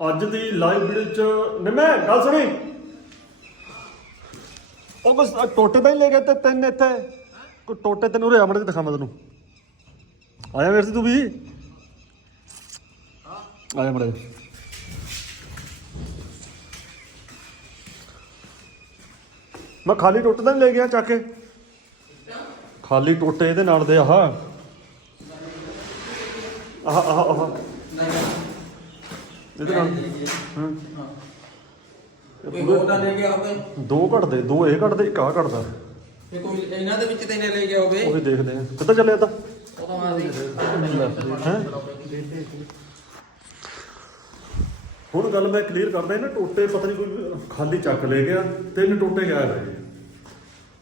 ਅੱਜ ਦੀ live video ਚ ਨਿੰਮੇ ਗੱਲ ਸੁਣੀ। ਉਹ ਬਸ ਆਹ ਟੋਟੇ ਤਾਂ ਹੀ ਲੈ ਗਏ ਤੇ ਤਿੰਨ ਇੱਥੇ। ਕੋਈ ਟੋਟੇ ਤੈਨੂੰ ਉਰੇ ਆਮੜੇ ਦਿਖਾਵਾਂ ਤੈਨੂੰ। ਆਇਆ ਮੇਰੇ ਸੀ ਤੂੰ ਵੀ? ਆਇਆ ਮੜੇ ਮੈਂ ਖਾਲੀ ਟੋਟੇ ਤਾਂ ਨਹੀਂ ਲੈ ਗਿਆ ਚੱਕ ਕੇ। ਖਾਲੀ ਟੋਟੇ ਇਹਦੇ ਨਾਲ ਦੇ ਆਹ। ਆਹ ਆਹ ਆਹ। ਇਹਦੇ ਨਾਲ? ਹਾਂ। ਕੋਈ ਹੋਰ ਨਾ ਲੈ ਗਿਆ ਹੋਵੇ ਦੋ ਘਟਦੇ ਦੋ ਇਹ ਘਟਦੇ ਇੱਕ ਆਹ ਘਟਦਾ। ਇਹ ਕੋਈ ਇਹਨਾਂ ਦੇ ਵਿੱਚ ਤੇ ਇਹਨੇ ਲੈ ਗਿਆ ਹੋਵੇ ਉਹ ਵੀ ਦੇਖਦੇ ਆ। ਚੱਲਿਆ ਤਾਂ? ਹੈ? ਹੁਣ ਗੱਲ ਮੈਂ ਕਲੀਅਰ ਕਰਦਾ ਇਹਨਾਂ ਟੋਟੇ ਪਤਾ ਨਹੀਂ ਕੋਈ ਖਾਲੀ ਚੱਕ ਲੈ ਗਿਆ ਤਿੰਨ ਟੋਟੇ ਗਾਇਬ ਹੈ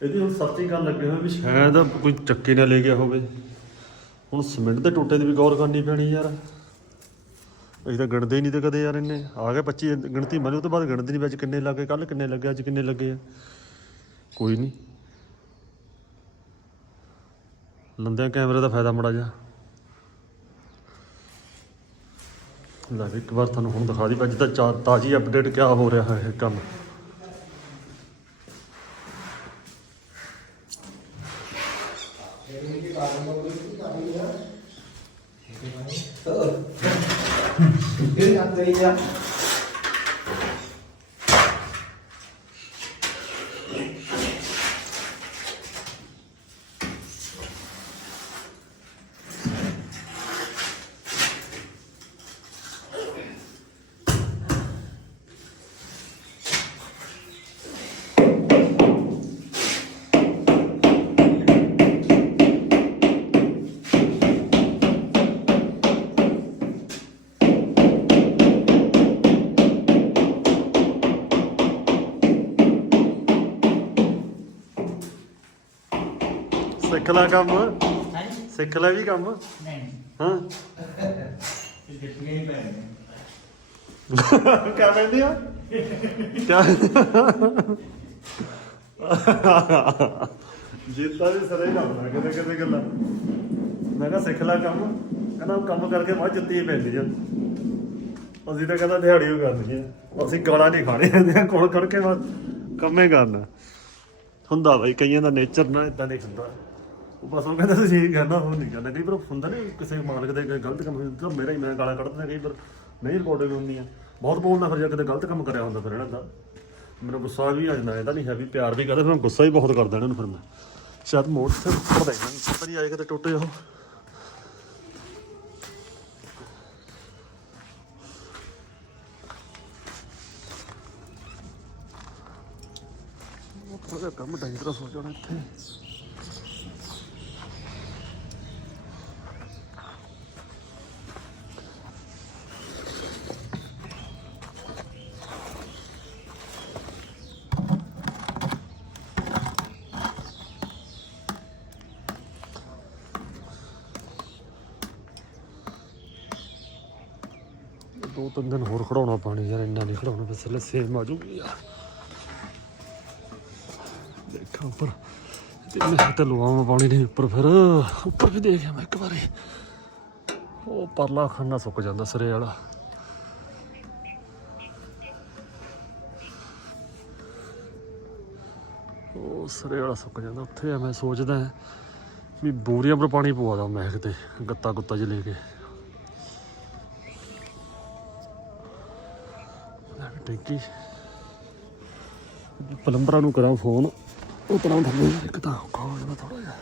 ਇਹਦੀ ਹੁਣ ਸਰਚਿੰਗ ਕਰਨ ਲੱਗੇ ਹੋਏ ਵੀ ਸ਼ਾਇਦ ਕੋਈ ਚੱਕੇ ਨਾ ਲੈ ਗਿਆ ਹੋਵੇ। ਹੁਣ ਸਿਮੈਂਟ ਦੇ ਟੋਟੇ ਦੀ ਵੀ ਗੌਰ ਕਰਨੀ ਪੈਣੀ ਯਾਰ। ਅਸੀਂ ਤਾਂ ਗਿਣਦੇ ਹੀ ਨਹੀਂ ਤੇ ਕਦੇ ਯਾਰ ਇਹਨੇ ਆ ਗਏ 25 ਗਿਣਤੀ ਮਾਰੀ ਉਹ ਤੋਂ ਬਾਅਦ ਗਿਣਦੇ ਨਹੀਂ ਵਿੱਚ ਕਿੰਨੇ ਲੱਗੇ ਕੱਲ ਕਿੰਨੇ ਲੱਗੇ, ਅੱਜ ਕਿੰਨੇ ਲੱਗੇ ਆ। ਕੋਈ ਨਹੀਂ। ਲੰਦਿਆਂ ਕੈਮਰੇ ਦਾ ਫਾਇਦਾ ਮੜਾ ਜਾ ਲੈ ਇੱਕ ਵਾਰ ਤੁਹਾਨੂੰ ਹੁਣ ਦਿਖਾ ਦੀ, ਅੱਜ ਤਾਂ ਚਾ- ਤਾਜ਼ੀ ਅਪਡੇਟ ਕਿਆ ਹੋ ਰਿਹਾ ਹੈ ਇਹ ਕੰਮ। ਇਹ ਅੰਦਰ ਹੀ ਲੈ ਕੰਮ? ਸਿੱਖ ਲੈ ਵੀ ਕੰਮ? ਨਹੀਂ ਹਾਂ। ਇਹ ਕਿੱਥੇ ਪੈ ਕਿਆ ਕਹਿੰਦੀ ਆ? ਕਿਆ? ਜਿੱਤਾ ਵੀ ਸਰੇ ਲਾਉਂਦਾ ਕਿਤੇ ਕਿਤੇ ਗੱਲਾਂ। ਮੈਂ ਕਿਹਾ ਸਿੱਖ ਲੈ ਕੰਮ। ਕਹਿੰਦਾ ਕੰਮ ਕਰਕੇ ਬਾਅਦ ਜੁੱਤੀ ਪੈਂਦੀ ਜਾਂ ਅਸੀਂ ਤਾਂ ਕਹਿੰਦਾ ਦਿਹਾੜੀ ਉਹ ਕਰਨੀ ਆ। ਅਸੀਂ ਗਾਲਾਂ ਨਹੀਂ ਖਾਣੇ ਹੁੰਦੀਆਂ ਕੋਲ ਖੜ ਕੇ ਬਸ ਕੰਮੇ ਕਰਨਾ। ਹੁੰਦਾ ਬਾਈ, ਕਈਆਂ ਦਾ ਨੇਚਰ ਨਾ ਇਦਾਂ ਨਹੀਂ ਹੁੰਦਾ। ਉਹ ਬਸ ਉਹ ਕਹਿੰਦਾ ਤੁਸੀਂ ਇਹ ਕਰਨਾ ਉਹ ਨਹੀਂ ਕਰਨਾ ਕਈ ਵਾਰ ਹੁੰਦਾ ਨਹੀਂ ਕਿਸੇ ਮਾਲਕ ਦੇ ਕੋਈ ਗਲਤ ਕੰਮ ਹੁੰਦਾ ਮੇਰਾ ਹੀ ਮੈਂ ਗਾਲਾਂ ਕੱਢਦਾ, ਕਈ ਵਾਰ ਨਹੀਂ ਰਿਕਾਰਡਿੰਗ ਹੁੰਦੀਆਂ ਬਹੁਤ ਬੋਲਦਾ ਫਿਰ ਜੇ ਕਿਤੇ ਗਲਤ ਕੰਮ ਕਰਿਆ ਹੁੰਦਾ ਫਿਰ, ਇਹਨਾਂ ਦਾ। ਮੈਨੂੰ ਗੁੱਸਾ ਵੀ ਆ ਜਾਂਦਾ, ਇਹਦਾ ਨਹੀਂ ਹੈ ਵੀ ਪਿਆਰ ਵੀ ਕਰਦਾ ਫਿਰ ਮੈਂ ਗੁੱਸਾ ਹੀ ਬਹੁਤ ਕਰਦਾ ਇਹਨਾਂ ਨੂੰ ਫਿਰ ਮੈਂ। ਸ਼ਾਇਦ ਮੋੜ ਤੇ ਉੱਪਰ ਦਾ ਇਹਨਾਂ ਨੂੰ ਪਤਾ ਆਏ ਕਿਤੇ ਟੁੱਟੇ ਉਹ। ਥੋੜਾ ਕੰਮ ਡੇਂਜਰਸ ਹੋ ਜਾਣਾ ਇੱਥੇ। ਦੋ ਤਿੰਨ ਦਿਨ ਹੋਰ ਖੜਾਉਣਾ ਪਾਣੀ ਯਾਰ, ਇੰਨਾ ਨਹੀਂ ਖੜਾਉਣਾ, ਬਸ ਲੈ ਸੇਮ ਯਾਰ। ਦੇਖਾਂ ਉੱਪਰ ਤੇ ਮੈਂ ਤੇ ਲਵਾਵਾਂ ਪਾਣੀ ਨਹੀਂ ਉੱਪਰ ਫਿਰ। ਉੱਪਰ ਵੀ ਦੇਖਿਆ ਮੈਂ ਇੱਕ ਵਾਰੀ। ਉਹ ਪਰਲਾ ਖੰਨਾ ਸੁੱਕ ਜਾਂਦਾ ਸਰੇ ਵਾਲਾ। ਉਹ ਸਰੇ ਵਾਲਾ ਸੁੱਕ ਜਾਂਦਾ, ਉੱਥੇ ਮੈਂ ਸੋਚਦਾ ਵੀ ਬੋਰੀਆਂ ਪਰ ਪਾਣੀ ਪਵਾ ਦਾਂ ਮੈਂ ਕਿਤੇ, ਗੱਤਾ ਗੁੱਤਾ ਜਿਹਾ ਲੈ ਕੇ। ਟੈਂਕੀ। ਪਲੰਬਰਾਂ ਨੂੰ ਕਰਾਂ ਫੋਨ। ਉਹ ਤਰ੍ਹਾਂ ਥੱਲੇ। ਇੱਕ ਤਾਂ ਔਖਾ ਹੋ ਥੋੜਾ ਜਿਹਾ।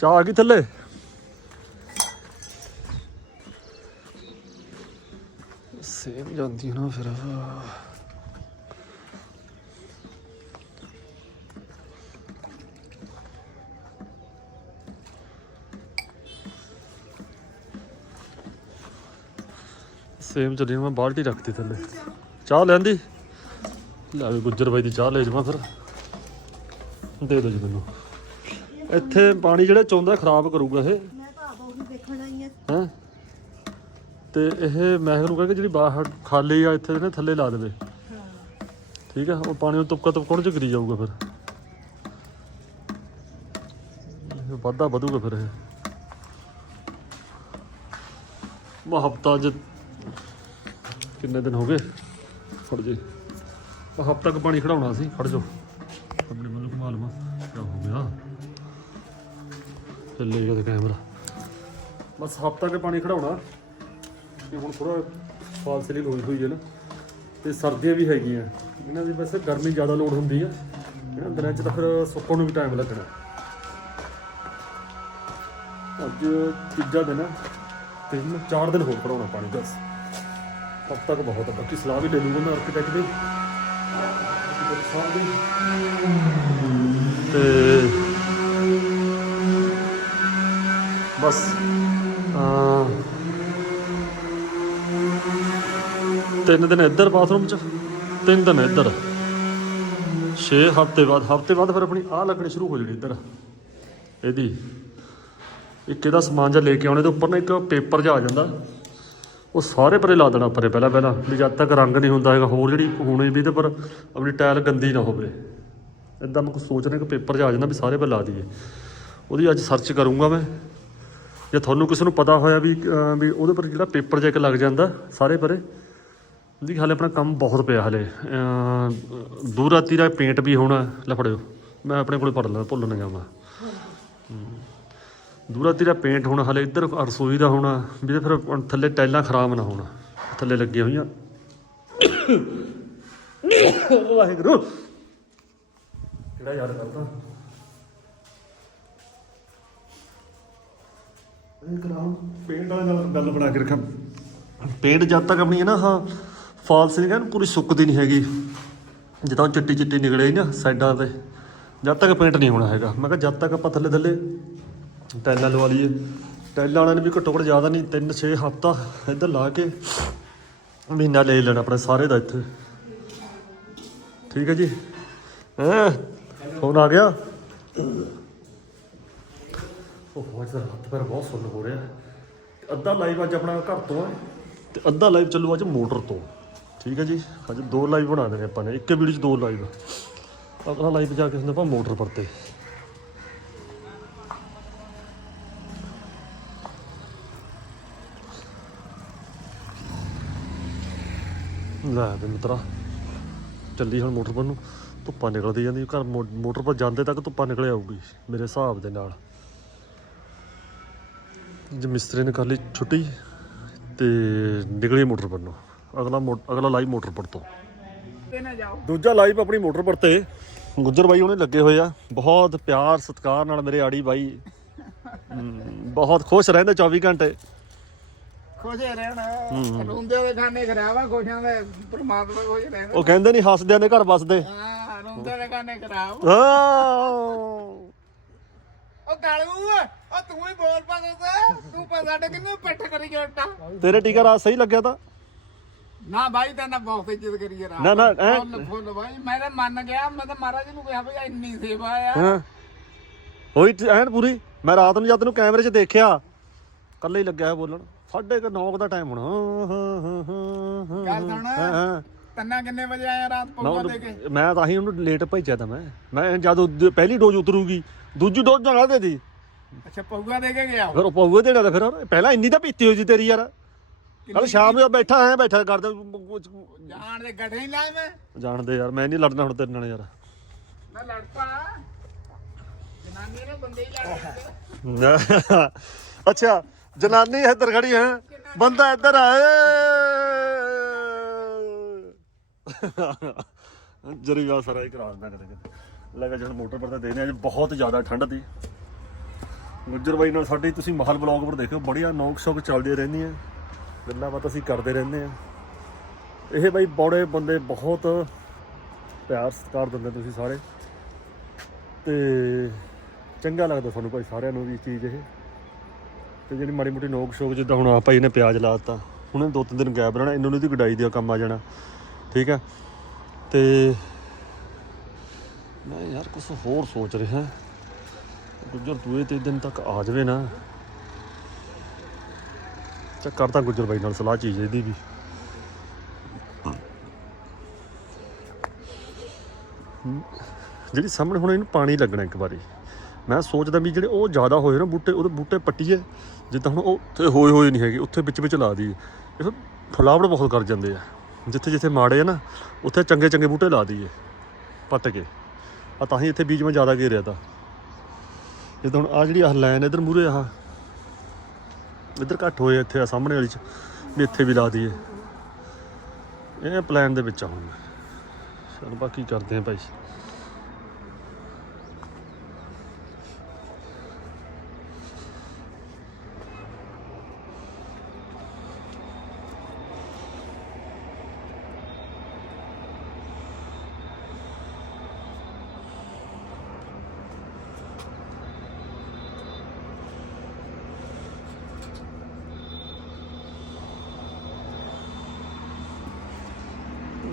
ਚਾਹ ਆ ਗਈ ਥੱਲੇ ਸੇਮ ਜਾਂਦੀ ਨਾ ਫਿਰ। ਸੇਮ ਚੱਲੀ ਮੈਂ ਬਾਲਟੀ ਰੱਖਤੀ ਥੱਲੇ। ਚਾਹ ਲੈਂਦੀ ਲੈ ਵੀ ਗੁੱਜਰ ਬਾਈ ਦੀ ਚਾਹ ਲੈ ਜਾਵਾਂ ਫਿਰ। ਦੇ ਦਿਓ ਜੀ ਮੈਨੂੰ। ਇੱਥੇ ਪਾਣੀ ਜਿਹੜਾ ਚੌਂਦਾ ਖਰਾਬ ਕਰੂਗਾ ਇਹ। ਮੈਂ ਤਾਂ ਆਪ ਉਹੀ ਦੇਖਣ ਆਈ ਆ ਹੈ? ਤੇ ਇਹ ਮੈਂ ਨੂੰ ਕਹਿੰਦਾ ਜਿਹੜੀ ਬਾਹਰ ਖਾਲੀ ਆ ਇੱਥੇ ਨੇ ਥੱਲੇ ਲਾ ਦੇਵੇ। ਠੀਕ ਆ? ਉਹ ਪਾਣੀ ਨੂੰ ਤੁਪਕਾ ਤੁਪਕਾਉਣ ਚ ਗਿਰੀ ਜਾਊਗਾ ਫਿਰ। ਵਾਧਾ ਵਧੂਗਾ ਫਿਰ ਇਹ। ਮੈਂ ਹਫਤਾ ਜ ਕਿੰਨੇ ਦਿਨ ਹੋ ਗਏ? ਫੜ ਜੇ। ਹਫਤਾ ਕੁ ਪਾਣੀ ਖੜਾਉਣਾ ਸੀ, ਖੜ ਜਾਓ। ਆਪਣੇ ਵੱਲੋਂ ਘੁਮਾ ਲਵਾਂ ਕਿਆ ਹੋ ਗਿਆ? ਚੱਲੇ ਤੇ ਕੈਮਰਾ। ਬਸ ਹਫਤਾ ਕੇ ਪਾਣੀ ਖੜਾਉਣਾ। ਤੇ ਹੁਣ ਥੋੜਾ ਫਾਲ ਸੀਲਿੰਗ ਹੋਈ ਹੋਈ ਹੈ ਨਾ। ਤੇ ਸਰਦੀਆਂ ਵੀ ਹੈਗੀਆਂ। ਇਹਨਾਂ ਦੀ ਵੈਸੇ ਗਰਮੀ ਜ਼ਿਆਦਾ ਲੋਡ ਹੁੰਦੀ ਆ। ਇਹਨਾਂ ਦਿਨਾਂ 'ਚ ਤਾਂ ਫਿਰ ਸੁੱਕਣ ਨੂੰ ਵੀ ਟਾਈਮ ਲੱਗਣਾ। ਅੱਜ ਤੀਜਾ ਦਿਨ ਆ। ਤਿੰਨ ਚਾਰ ਦਿਨ ਹੋਰ ਖੜਾਉਣਾ ਪਾਣੀ, ਬਸ। ਹਫਤਾ ਤੱਕ ਬਹੁਤ ਆ। ਬਾਕੀ ਸਲਾਹ ਵੀ ਲੈ ਲੂੰਗਾ ਮੈਂ ਆਰਕੀਟੈਕਟ ਦੀ। ਦੀ। ਤੇ ਬਸ ਆ ਤਿੰਨ ਦਿਨ ਇੱਧਰ ਬਾਥਰੂਮ ਚ, ਤਿੰਨ ਦਿਨ ਇੱਧਰ। 6 ਹਫ਼ਤੇ ਬਾਅਦ ਹਫ਼ਤੇ ਬਾਅਦ ਫਿਰ ਆਪਣੀ ਆਹ ਲੱਗਣੀ ਸ਼ੁਰੂ ਹੋ ਜਾਣੀ ਇੱਧਰ। ਇਹਦੀ, ਇੱਕ ਇਹਦਾ ਸਮਾਨ ਜਿਹਾ ਲੈ ਕੇ ਆਉਣੇ ਤੇ ਉੱਪਰ ਨਾ ਇੱਕ ਪੇਪਰ ਜਿਹਾ ਆ ਜਾਂਦਾ। ਉਹ ਸਾਰੇ ਪਰੇ ਲਾ ਦੇਣਾ ਪਰੇ ਪਹਿਲਾਂ ਪਹਿਲਾਂ, ਵੀ ਜਦ ਤੱਕ ਰੰਗ ਨਹੀਂ ਹੁੰਦਾ ਹੈਗਾ, ਹੋਰ ਜਿਹੜੀ ਹੋਣੀ ਵੀ ਇਹਦੇ ਪਰ ਆਪਣੀ ਟਾਇਲ ਗੰਦੀ ਨਾ ਹੋਵੇ। ਇਦਾਂ ਮੈਂ ਕੁਝ ਸੋਚ ਰਿਹਾ ਕਿ ਪੇਪਰ ਜਿਹਾ ਆ ਜਾਂਦਾ ਵੀ ਸਾਰੇ ਪਰੇ ਲਾ ਦਈਏ। ਉਹਦੀ ਅੱਜ ਸਰਚ ਕਰੂੰਗਾ ਮੈਂ। ਜੇ ਤੁਹਾਨੂੰ ਕਿਸੇ ਨੂੰ ਪਤਾ ਹੋਇਆ ਵੀ ਵੀ ਉਹਦੇ ਪਰ ਜਿਹੜਾ ਪੇਪਰ ਜਿਹਾ ਇੱਕ ਲੱਗ ਜਾਂਦਾ ਸਾਰੇ ਪਰੇ ਜੀ ਹਾਲੇ ਆਪਣਾ ਕੰਮ ਬਹੁਤ ਪਿਆ ਹਲੇ। ਦੂਰ ਰਾਤੀ ਦਾ ਪੇਂਟ ਵੀ ਹੋਣਾ ਲੈ ਫੜਿਓ। ਮੈਂ ਆਪਣੇ ਕੋਲੇ ਪੜ ਲਾਂ ਭੁੱਲ ਨਾ ਜਾਵਾਂ। ਦੂਰਾ ਤੀਰਾ ਪੇਂਟ ਹੋਣਾ ਹਲੇ ਇੱਧਰ ਰਸੋਈ ਦਾ ਹੋਣਾ ਵੀ ਤੇ ਫਿਰ ਥੱਲੇ ਟਾਈਲਾਂ ਖਰਾਬ ਨਾ ਹੋਣ ਥੱਲੇ ਲੱਗੀਆਂ ਹੋਈਆਂ। ਵਾਹਿਗੁਰੂ। ਕਿਹੜਾ ਯਾਦ ਕਰਦਾ? ਇਹ ਕਰਾਉ ਪੇਂਟ ਵਾਲੇ ਨਾਲ ਗੱਲ ਬਣਾ ਕੇ ਰੱਖਾਂ। ਪੇਂਟ ਜਦ ਤੱਕ ਆਪਣੀ ਹੈ ਨਾ ਹਾਂ। ਫਾਲਸ ਨਹੀਂ ਕਹਿੰਦੇ ਪੂਰੀ ਸੁੱਕਦੀ ਨਹੀਂ ਹੈਗੀ। ਜਦੋਂ ਚਿੱਟੀ ਚਿੱਟੀ ਨਿਕਲੇ ਨਾ, ਸਾਈਡਾਂ ਤੇ। ਜਦ ਤੱਕ ਪੇਂਟ ਨਹੀਂ ਹੋਣਾ ਹੈਗਾ। ਮੈਂ ਕਿਹਾ, ਜਦ ਤੱਕ ਆਪਾਂ ਥੱਲੇ ਥੱਲੇ ਟਾਈਲਾਂ ਲਵਾ ਲਈਏ। ਟਾਈਲਾਂ ਵਾਲਿਆਂ ਨੇ ਵੀ ਘੱਟੋ ਘੱਟ ਜ਼ਿਆਦਾ ਨਹੀਂ 3-6 ਹਫ਼ਤਾ ਇੱਧਰ ਲਾ ਕੇ ਮਹੀਨਾ ਲੈ ਲੈਣਾ ਆਪਣੇ ਸਾਰੇ ਦਾ ਇੱਥੇ। ਠੀਕ ਹੈ ਜੀ? ਹਾਂ? ਫੋਨ ਆ ਗਿਆ? ਉਹ ਬਹੁਤ ਸਾਰਾ ਹੱਥ ਪੈਰ ਬਹੁਤ ਸੁੰਨ ਹੋ ਰਿਹਾ। ਅੱਧਾ ਲਾਈਵ ਅੱਜ ਆਪਣਾ ਘਰ ਤੋਂ ਹੈ ਤੇ ਅੱਧਾ ਲਾਈਵ ਚੱਲੂ ਅੱਜ ਮੋਟਰ ਤੋਂ। ਠੀਕ ਹੈ ਜੀ? ਅੱਜ ਦੋ ਲਾਈਵ ਬਣਾ ਦੇਣੇ ਆਪਾਂ ਨੇ। ਇੱਕ ਵੀਡੀਓ 'ਚ ਦੋ ਲਾਈਵ ਅਗਲਾ ਲਾਈਵ ਜਾ ਕੇ ਹੁੰਦਾ ਆਪਾਂ ਮੋਟਰ ਪਰਤੇ ਲੈ ਵੀ ਮਿੱਤਰਾ, ਚੱਲੀ ਹੁਣ ਮੋਟਰ ਪਰ ਨੂੰ। ਧੁੱਪਾਂ ਨਿਕਲਦੀ ਜਾਂਦੀ। ਘਰ ਮੋ- ਮੋਟਰ ਪਰ ਜਾਂਦੇ ਤੱਕ ਧੁੱਪਾਂ ਨਿਕਲ ਆਊਗੀ, ਮੇਰੇ ਹਿਸਾਬ ਦੇ ਨਾਲ। ਜੇ ਮਿਸਤਰੀ ਨੇ ਕਰ ਲਈ ਛੁੱਟੀ ਤੇ ਨਿਕਲੀ ਮੋਟਰ ਪਰ ਨੂੰ। ਅਗਲਾ ਮੋ- ਅਗਲਾ ਲਾਈਵ ਮੋਟਰ ਪਰ ਤੋਂ। ਦੂਜਾ ਲਾਈਵ ਆਪਣੀ ਮੋਟਰ ਪਰ ਤੇ। ਗੁੱਜਰ ਬਾਈ ਉਹਨੇ ਲੱਗੇ ਹੋਏ ਆ। ਬਹੁਤ ਪਿਆਰ ਸਤਿਕਾਰ ਨਾਲ ਮੇਰੇ ਆੜੀ ਬਾਈ। ਹਮ, ਬਹੁਤ ਖੁਸ਼ ਰਹਿੰਦੇ 24 ਘੰਟੇ। ਖੁਸ਼ੇ ਰਹਿਣ। ਰੋਂਦੇ ਦੇ ਖਾਨੇ ਖਰਾਬ ਆ ਖੁਸ਼ਾਂ ਦੇ ਪ੍ਰਮਾਤਮਾ ਖੁਸ਼ ਰਹਿਣ ਉਹ ਕਹਿੰਦੇ ਨਹੀਂ ਹੱਸਦਿਆਂ ਘਰ ਹਾਂ ਰੋਂਦੇ ਦੇ ਖਾਨੇ ਖਰਾਬ। ਹਾਂ। ਉਹ ਕਾਲੂ ਉਹ ਤੂੰ ਹੀ ਬੋਲ ਪਾ ਦੇ ਤੂੰ। ਪਾ ਸਾਡੇ ਕਿੰਨੂੰ ਪਿੱਠ ਕਰੀ ਜੱਟਾ ਤੇਰੇ ਟੀਕਾ ਰਾਤ ਸਹੀ ਲੱਗਿਆ ਤਾਂ। ਨਾ ਭਾਈ ਤਾਂ ਨਾ ਬਹੁਤ ਇੱਜ਼ਤ ਕਰੀ ਜਰਾ ਨਾ, ਨਾ, ਐਂ- ਫੁੱਲ ਫੁੱਲ ਭਾਈ ਮੈਂ ਤਾਂ ਮੰਨ ਗਿਆ ਮੈਂ ਤਾਂ ਮਹਾਰਾਜ ਨੂੰ ਕਿਹਾ ਵੀ ਇੰਨੀ ਸੇਵਾ ਆ। ਹਾਂ। ਹੋਈ ਐਨ ਪੂਰੀ? ਮੈਂ ਰਾਤ ਨੂੰ ਜਦ ਤੈਨੂੰ ਕੈਮਰੇ 'ਚ ਦੇਖਿਆ ਕੱਲੇ ਹੀ ਲੱਗਿਆ ਹੋਇਆ ਬੋਲਣ। ਸਾਢੇ ਕੁ ਨੌ ਕੁ ਦਾ ਟਾਈਮ ਹੋਣਾ। ਹਾਂ ਹਾਂ ਹਾਂ ਹਾਂ ਹਾਂ ਗੱਲ ਸੁਣ। ਹਾਂ ਹਾਂ। ਤੰਨਾ ਕਿੰਨੇ ਵਜੇ ਆਇਆ ਰਾਤ ਮੈਂ ਪੌਗਾ ਉਹਨੂੰ- ਦੇ ਕੇ? ਮੈਂ ਤਾਂ ਹੀ ਉਹਨੂੰ ਲੇਟ ਭੇਜਿਆ ਤਾਂ ਮੈਂ। ਮੈਂ ਜਦ ਉਹ ਪਹਿਲੀ ਡੋਜ਼ ਉਤਰੂਗੀ ਦੂਜੀ ਡੋਜ਼ ਜਗਾ ਦੇ ਦੀ। ਅੱਛਾ ਪੌਗਾ ਦੇ ਕੇ ਗਿਆ ਫਿਰ ਉਹ ਪਊਏ ਦੇਣਾ ਤਾਂ ਫਿਰ। ਪਹਿਲਾਂ ਇੰਨੀ ਤਾਂ ਪੀਤੀ ਹੋਈ ਸੀ ਤੇਰੀ ਯਾਰ। ਕੱਲ ਸ਼ਾਮ ਨੂੰ ਬੈਠਾ ਐ ਬੈਠਾ ਕਰਦਾ ਜਾਣ ਦੇ ਗੱਡੇ ਹੀ ਲਾਏ ਮੈਂ। ਜਾਣਦੇ ਯਾਰ ਮੈਂ ਨਹੀਂ ਲੜਨਾ ਹੁਣ ਤੇਰੇ ਨਾਲ ਯਾਰ। ਮੈਂ ਲੜ ਪਾ। ਜਨਾਨੀ ਨੇ ਬੰਦੇ ਹੀ ਲੜ ਅੱਛਾ ਜਨਾਨੀ ਇੱਧਰ ਖੜੀ ਹੈ। ਬੰਦਾ ਇੱਧਰ ਆਏ ਜਰੀ ਵਾ ਸਾਰਾ ਹੀ ਕਰਾ ਦਿੰਦਾ ਕਦੇ ਕਦੇ ਲੱਗਾ ਜਦ ਮੋਟਰ ਪਰ ਤਾਂ ਦੇਨੇ ਅੱਜ ਬਹੁਤ ਜ਼ਿਆਦਾ ਠੰਡ ਦੀ ਗੁੱਜਰ ਬਾਈ ਨਾਲ ਸਾਡੀ ਤੁਸੀਂ ਮਹਲ ਬਲੌਗ ਪਰ ਦੇਖੋ ਬੜੀਆਂ ਨੌਕ ਸ਼ੌਕ ਚੱਲਦੀਆਂ ਰਹਿੰਦੀਆਂ। ਗੱਲਾਂ ਬਾਤਾਂ ਅਸੀਂ ਕਰਦੇ ਰਹਿੰਦੇ ਆ ਇਹ ਬਾਈ ਬੜੇ ਬੰਦੇ ਬਹੁਤ ਪਿਆਰ ਸਤਿਕਾਰ ਦਿੰਦੇ ਤੁਸੀਂ ਸਾਰੇ। ਤੇ ਚੰਗਾ ਲੱਗਦਾ ਤੁਹਾਨੂੰ ਭਾਈ ਸਾਰਿਆਂ ਨੂੰ ਵੀ ਚੀਜ਼ ਇਹ। ਤੇ ਜਿਹੜੀ ਮਾੜੀ ਮੋਟੀ ਨੋਕ ਸ਼ੋਕ ਜਿੱਦਾਂ ਹੁਣ ਆ ਭਾਈ ਨੇ ਪਿਆਜ਼ ਲਾਤਾ ਹੁਣ ਇਹਨੇ ਦੋ ਤਿੰਨ ਦਿਨ ਗੈਪ ਰਹਿਣਾ, ਇਹਨਾਂ ਨੂੰ ਦੀ ਗੁਡਾਈ ਦਾ ਕੰਮ ਆ ਜਾਣਾ। ਠੀਕ ਹੈ? ਤੇ ਮੈਂ ਯਾਰ ਕੁਝ ਹੋਰ ਸੋਚ ਰਿਹਾ। ਗੁੱਜਰ ਦੂਏ ਤੇ ਦਿਨ ਤੱਕ ਆ ਜਾਵੇ ਨਾ। ਚੱਕ ਕਰਦਾ ਗੁੱਜਰ ਬਾਈ ਨਾਲ ਸਲਾਹ ਚੀਜ਼ ਇਹਦੀ ਵੀ। ਜਿਹੜੀ ਸਾਹਮਣੇ ਹੁਣ ਇਹਨੂੰ ਪਾਣੀ ਲੱਗਣਾ ਇੱਕ ਵਾਰੀ। ਮੈਂ ਸੋਚਦਾ ਵੀ ਜਿਹੜੇ ਉਹ ਜ਼ਿਆਦਾ ਹੋਏ ਨਾ ਬੂਟੇ, ਉਹਦੇ ਬੂਟੇ ਪੱਟੀਏ। ਜਿੱਦਾਂ ਹੁਣ ਉਹ ਉੱਥੇ ਹੋਏ ਹੋਏ ਨਹੀਂ ਹੈਗੇ, ਉੱਥੇ ਵਿੱਚ ਵਿੱਚ ਲਾ ਦਈਏ। ਇਹ ਫਿਰ ਫਲਾਵੜ ਬਹੁਤ ਕਰ ਜਾਂਦੇ ਆ। ਜਿੱਥੇ ਜਿੱਥੇ ਮਾੜੇ ਆ ਨਾ, ਉੱਥੇ ਚੰਗੇ ਚੰਗੇ ਬੂਟੇ ਲਾ ਦਈਏ, ਪੱਟ ਕੇ। ਆ ਤਾਂ ਹੀ ਇੱਥੇ ਬੀਜ ਮੈਂ ਜ਼ਿਆਦਾ ਘੇਰਿਆ ਤਾਂ। ਜਿੱਦਾਂ ਹੁਣ ਆ ਜਿਹੜੀ ਆਹ ਲਾਈਨ ਇਧਰ ਮੂਰੇ ਆਹ ਇੱਧਰ ਘੱਟ ਹੋਏ ਇੱਥੇ ਆ ਸਾਹਮਣੇ ਵਾਲੀ ਚ, ਵੀ ਇੱਥੇ ਵੀ ਲਾ ਦਈਏ। ਇਹ ਪਲਾਨ ਦੇ ਵਿੱਚ ਆ ਹੁਣ। ਚਲ ਬਾਕੀ ਕਰਦੇ ਆ ਭਾਈ।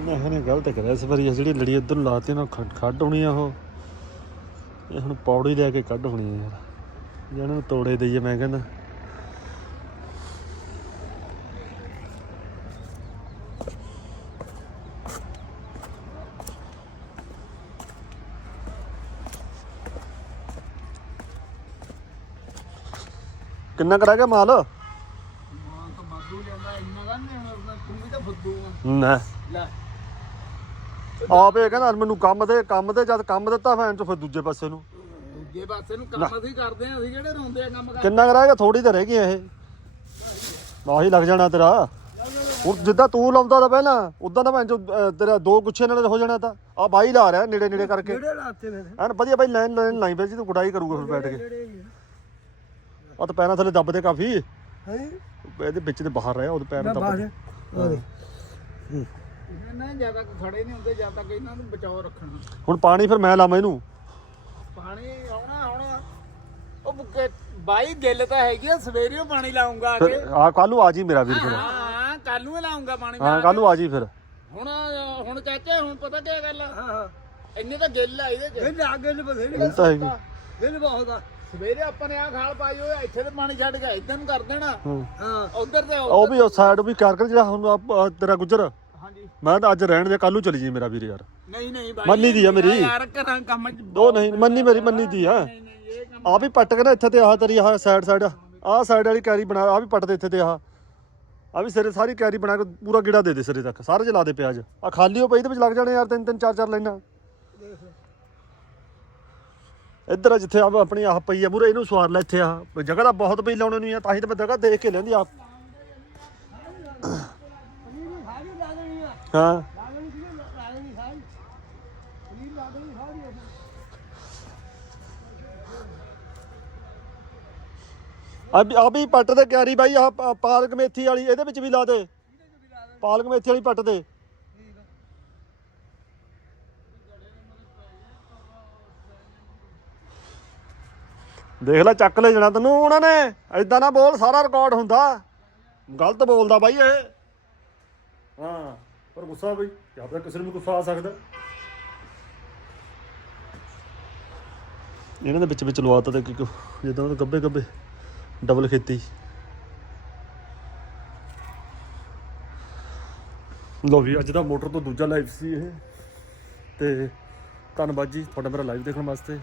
ਮੈਂ ਹਨੇ ਗਲਤ ਕਰਿਆ ਇਸ ਵਾਰੀ ਆਹ ਜਿਹੜੀ ਲੜੀ ਇੱਧਰ ਨੂੰ ਲਾਤੀ ਨਾ ਖੱਡ ਖੱਡ ਹੋਣੀ ਆ ਉਹ। ਇਹ ਹੁਣ ਪੌੜੀ ਲੈ ਕੇ ਕੱਢ ਹੋਣੀ ਆ ਯਾਰ। ਜਿਹਨਾਂ ਨੂੰ ਤੋੜੇ ਦਈਏ ਮੈਂ ਕਹਿੰਦਾ। ਕਿੰਨਾ ਕਰਾ ਗਿਆ ਮਾਲ? ਮਾਂ ਤਾਂ ਬਾਦੂ ਜਾਂਦਾ ਇੰਨਾ ਦਾ ਨਹੀਂ ਹੁਣ ਤੂੰ ਵੀ ਤਾਂ ਫੁੱਦੂ ਆ। ਨਾ। ਆਪ ਇਹ ਕਹਿੰਦਾ ਮੈਨੂੰ ਕੰਮ ਦੇ ਕੰਮ ਦੇ ਜਦ ਕੰਮ ਦਿੱਤਾ ਫੈਨ ਚ ਫਿਰ ਦੂਜੇ ਪਾਸੇ ਨੂੰ। ਦੂਜੇ ਪਾਸੇ ਨੂੰ ਕੰਮ ਅਸੀਂ ਕਰਦੇ ਆ ਅਸੀਂ ਜਿਹੜੇ ਰੋਂਦੇ ਆ ਕੰਮ ਕਰ ਕਿੰਨਾ ਕਰਾਏਗਾ ਥੋੜੀ ਤਾਂ ਰਹਿ ਗਈ ਇਹ। ਆਹੀ ਲੱਗ ਜਾਣਾ ਤੇਰਾ। ਹੁਣ ਜਿੱਦਾਂ ਤੂੰ ਲਾਉਂਦਾ ਤਾਂ ਪਹਿਲਾਂ ਉਦਾਂ ਤਾਂ ਭੈਣ ਚੋ ਤੇਰਾ ਦੋ ਗੁੱਛੇ ਨਾਲ ਹੋ ਜਾਣਾ ਤਾਂ। ਆ ਬਾਈ ਲਾ ਰਿਹਾ ਨੇੜੇ ਨੇੜੇ ਕਰਕੇ। ਕਿਹੜੇ ਲਾਤੇ ਨੇ। ਐਨ ਵਧੀਆ ਬਾਈ ਲਾਈਨ ਲਾਈਨ ਲਾਈ ਪਈ ਜੀ ਤੂੰ ਗੁਡਾਈ ਕਰੂਗਾ ਫਿਰ ਬੈਠ ਕੇ। ਆ। ਤਾਂ ਪੈਰਾਂ ਥੱਲੇ ਦੱਬਦੇ ਕਾਫੀ। ਹੈ? ਇਹਦੇ ਵਿੱਚ ਤੇ ਬਾਹਰ ਰਿਹਾ ਉਹਦੇ ਪੈਰ ਨਾ ਬਾਹਰ ਦੇ ਇਹਨਾਂ ਨੇ ਜ਼ਿਆਦਾ ਖੜੇ ਨਹੀਂ ਹੁੰਦੇ ਜਦ ਤੱਕ ਇਹਨਾਂ ਨੂੰ ਬਚਾਓ ਰੱਖਣਾ ਹੁਣ ਪਾਣੀ ਫਿਰ ਮੈਂ ਲਾਵਾਂ ਇਹਨੂੰ। ਪਾਣੀ ਆਉਣਾ ਆਉਣਾ। ਉਹ ਬੁੱਕੇ ਬਾਈ ਗਿੱਲ ਤਾਂ ਹੈਗੀ ਆ ਸਵੇਰੇ ਪਾਣੀ ਲਾਉਂਗਾ ਆ ਕੇ। ਫਿਰ ਆ ਕੱਲ ਨੂੰ ਆ ਜੀ ਮੇਰਾ ਵੀਰ ਫਿਰ। ਹਾਂ ਕੱਲ ਨੂੰ ਲਾਉਂਗਾ ਪਾਣੀ ਹਾਂ ਕੱਲ ਨੂੰ ਆ ਜੀ ਫਿਰ। ਹੁਣ ਹੁਣ ਚਾਚੇ ਹੁਣ ਪਤਾ ਕੀ ਗੱਲ ਆ? ਹਾਂ ਹਾਂ। ਇੰਨੇ ਤਾਂ ਗਿੱਲ ਆ ਇਹਦੇ ਚ। ਇਹ ਲਾ ਕੇ ਬਥੇਰੀ ਇਹ ਤਾਂ ਹੈਗੀ। ਦਿਨ ਬਹੁਤ ਆ। ਸਵੇਰੇ ਆਪਾਂ ਨੇ ਆ ਖਾਲ ਪਾਈ ਹੋਏ ਇੱਥੇ ਤੇ ਪਾਣੀ ਛੱਡ ਕੇ ਇਦਾਂ ਨੂੰ ਕਰ ਦੇਣਾ। ਹੂੰ। ਹਾਂ ਉਧਰ ਤੇ ਉਹ ਵੀ ਉਸ ਸਾਈਡ ਵੀ ਕਰ ਕਰ ਜਿਹੜਾ ਹੁਣ ਆਪ- ਆਹ ਤੇਰਾ ਗੁੱਜਰ। ਹਾਂਜੀ। ਮੈਂ ਤਾਂ ਅੱਜ ਰਹਿਣ ਦੇ ਕੱਲ ਨੂੰ ਚਲੀ ਜੀ ਮੇਰਾ ਵੀਰ ਯਾਰ। ਨਹੀਂ ਨਹੀਂ ਬਾਈ ਮੰਨੀ ਦੀ ਆ ਮੇਰੀ। ਯਾਰ ਕਰਾਂ ਕੰਮ ਚ ਉਹ ਨਹੀਂ ਮੰਨੀ ਮੇਰੀ ਮੰਨੀ ਦੀ ਆ। ਆ ਵੀ ਪੱਟ ਕੇ ਨਾ ਇੱਥੇ ਤੇ ਆਹ ਤੇਰੀ ਆਹ ਸਾਈਡ ਸਾਈਡ ਆਹ ਸਾਈਡ ਵਾਲੀ ਕੈਰੀ ਬਣਾ ਆ ਵੀ ਪੱਟ ਦੇ ਇੱਥੇ ਤੇ ਆਹ। ਆ ਵੀ ਸਿਰੇ ਸਾਰੀ ਕੈਰੀ ਬਣਾ ਕੇ ਪੂਰਾ ਗਿੜਾ ਦੇ ਦੇ ਸਿਰੇ ਤੱਕ ਸਾਰੇ ਚ ਲਾ ਦੇ ਪਿਆਜ। ਆ ਖਾਲੀ ਹੋ ਪਈ ਤੇ ਵਿੱਚ ਲੱਗ ਜਾਣੇ ਯਾਰ ਤਿੰਨ ਤਿੰਨ ਚਾਰ ਚਾਰ ਲਾਈਨਾਂ। ਇੱਧਰ ਆ ਜਿੱਥੇ ਆ ਆਪਣੀ ਆਹ ਪਈ ਆ ਮੂਰੇ ਇਹਨੂੰ ਸਵਾਰ ਲੈ ਇੱਥੇ ਆ ਜਗ੍ਹਾ ਤਾਂ ਬਹੁਤ ਪਈ ਲਾਉਣੇ ਨੂੰ ਆ ਤਾਂ ਹੀ ਤਾਂ ਮੈਂ ਜਗ੍ਹਾ ਦੇਖ ਕੇ ਲੈਂਦੀ ਆਪ ਹਾਂ। ਆ ਵੀ ਆ ਵੀ ਪੱਟ ਦੇ ਕਿਆਰੀ ਬਾਈ ਆ ਪਾਲਕ ਮੇਥੀ ਵਾਲੀ, ਇਹਦੇ ਵਿੱਚ ਵੀ ਲਾ ਦੇ। ਪਾਲਕ ਮੇਥੀ ਵਾਲੀ ਪੱਟ ਦੇ। ਦੇਖ ਲੈ, ਚੱਕ ਲੈ ਜਾਣਾ ਤੈਨੂੰ ਉਹਨਾਂ ਨੇ। ਐਦਾਂ ਨਾ ਬੋਲ, ਸਾਰਾ ਰਿਕਾਰਡ ਹੁੰਦਾ। ਗਲਤ ਬੋਲਦਾ ਬਾਈ ਇਹ। ਹਾਂ। ਪਰ ਗੁੱਸਾ ਬਈ ਕਿਆ ਪਤਾ ਕਿਸੇ ਨੂੰ ਵੀ ਗੁੱਸਾ ਆ ਸਕਦਾ। ਇਹਨਾਂ ਦੇ ਵਿੱਚ ਵਿੱਚ ਲਵਾਤਾ ਤੇ ਕਿ ਜਿੱਦਾਂ ਉਹ ਗੱਬੇ ਗੱਬੇ ਡਬਲ ਖੇਤੀ। ਲੋ ਵੀ, ਅੱਜ ਦਾ ਮੋਟਰ ਤੋਂ ਦੂਜਾ ਲਾਈਵ ਸੀ ਇਹ। ਤੇ ਧੰਨਵਾਦ ਜੀ, ਤੁਹਾਡਾ ਮੇਰਾ ਲਾਈਵ ਦੇਖਣ ਵਾਸਤੇ।